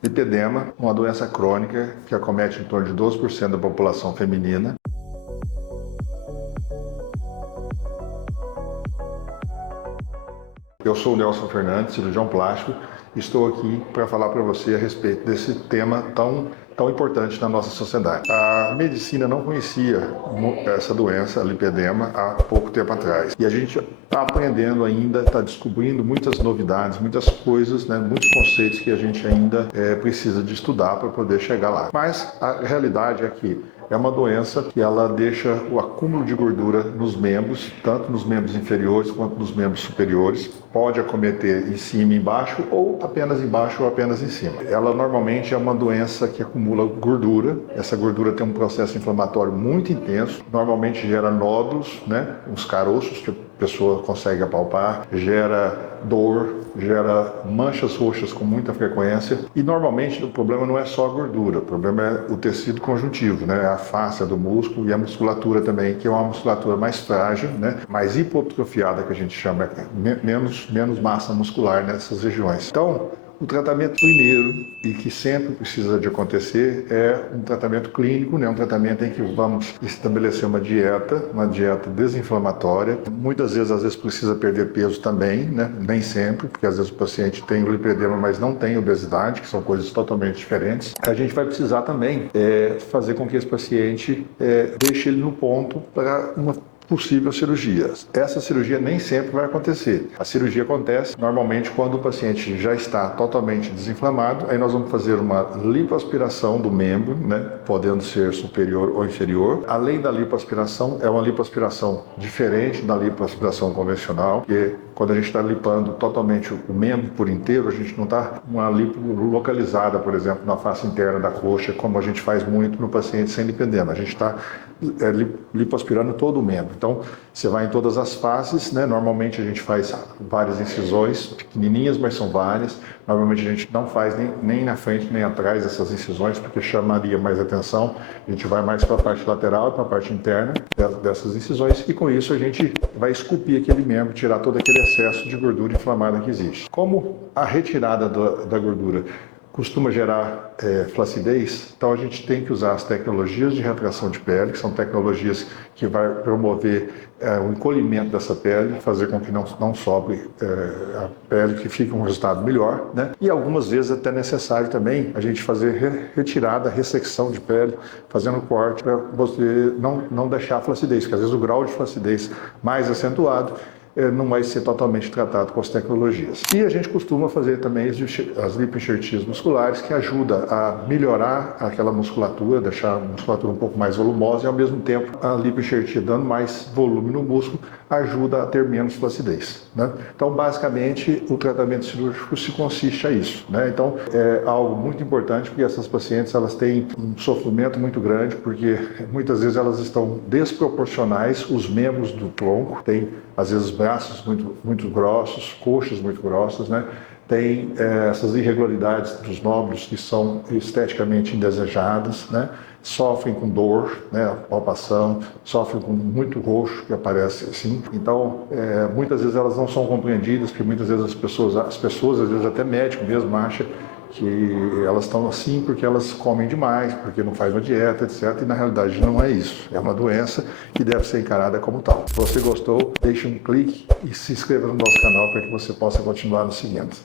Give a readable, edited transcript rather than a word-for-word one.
Lipedema, uma doença crônica que acomete em torno de 12% da população feminina. Eu sou o Nelson Fernandes, cirurgião plástico, e estou aqui para falar para você a respeito desse tema tão importante na nossa sociedade. A medicina não conhecia essa doença, a lipedema, há pouco tempo atrás. E a gente está aprendendo ainda, está descobrindo muitas novidades, muitas coisas, né, muitos conceitos que a gente ainda precisa de estudar para poder chegar lá. Mas a realidade é que é uma doença que ela deixa o acúmulo de gordura nos membros, tanto nos membros inferiores quanto nos membros superiores. Pode acometer em cima e embaixo, ou apenas embaixo ou apenas em cima. Ela normalmente é uma doença que acumula gordura. Essa gordura tem um processo inflamatório muito intenso. Normalmente gera nódulos, né? Uns caroços que a pessoa consegue apalpar, gera dor, gera manchas roxas com muita frequência. E normalmente o problema não é só a gordura, o problema é o tecido conjuntivo, né? A face do músculo e a musculatura também, que é uma musculatura mais frágil, né? Mais hipotrofiada, que a gente chama, menos massa muscular nessas regiões. Então, o tratamento primeiro, e que sempre precisa de acontecer, é um tratamento clínico, né? Um tratamento em que vamos estabelecer uma dieta desinflamatória. Muitas vezes, às vezes, precisa perder peso também, né? Nem sempre, porque às vezes o paciente tem o lipedema, mas não tem obesidade, que são coisas totalmente diferentes. A gente vai precisar também fazer com que esse paciente deixe ele no ponto para uma possível cirurgia. Essa cirurgia nem sempre vai acontecer. A cirurgia acontece normalmente quando o paciente já está totalmente desinflamado, aí nós vamos fazer uma lipoaspiração do membro, né, podendo ser superior ou inferior. Além da lipoaspiração, é uma lipoaspiração diferente da lipoaspiração convencional, porque quando a gente está lipando totalmente o membro por inteiro, a gente não está uma lipo localizada, por exemplo, na face interna da coxa, como a gente faz muito no paciente sem lipedema. A gente está lipoaspirando todo o membro. Então, você vai em todas as faces, né? Normalmente a gente faz várias incisões, pequenininhas, mas são várias. Normalmente a gente não faz nem na frente nem atrás dessas incisões, porque chamaria mais atenção. A gente vai mais para a parte lateral e para a parte interna dessas incisões, e com isso a gente vai esculpir aquele membro, tirar todo aquele excesso de gordura inflamada que existe. Como a retirada da gordura costuma gerar flacidez, então a gente tem que usar as tecnologias de retração de pele, que são tecnologias que vai promover o encolhimento dessa pele, fazer com que não sobre a pele, que fique um resultado melhor, né? E algumas vezes até necessário também a gente fazer retirada, ressecção de pele, fazendo corte para você não deixar a flacidez, porque às vezes o grau de flacidez mais acentuado não vai ser totalmente tratado com as tecnologias. E a gente costuma fazer também as lipoenxertias musculares, que ajuda a melhorar aquela musculatura, deixar a musculatura um pouco mais volumosa, e ao mesmo tempo a lipoenxertia, dando mais volume no músculo, ajuda a ter menos flacidez, né? Então, basicamente, o tratamento cirúrgico se consiste a isso, né? Então, é algo muito importante, porque essas pacientes elas têm um sofrimento muito grande, porque muitas vezes elas estão desproporcionais, os membros do tronco, tem às vezes braços muito grossos, coxas muito grossas, né? Tem essas irregularidades dos nódulos que são esteticamente indesejadas, né? Sofrem com dor, né? Palpação, sofrem com muito roxo que aparece assim. Então, muitas vezes elas não são compreendidas, porque muitas vezes as pessoas, às vezes até médico mesmo, acha que elas estão assim porque elas comem demais, porque não faz uma dieta, etc. E na realidade não é isso. É uma doença que deve ser encarada como tal. Se você gostou, deixe um clique e se inscreva no nosso canal para que você possa continuar nos seguindo.